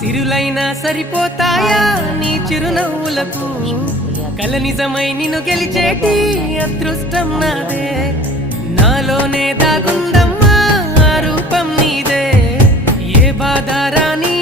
సిరులైనా సరిపోతాయా నీ చిరునవ్వులకు కల నిజమై నిన్ను గెలిచేటి అదృష్టం నాదే నాలోనే దాగుందమ్మా ఆ రూపం నీదే ఏ బాధ రాని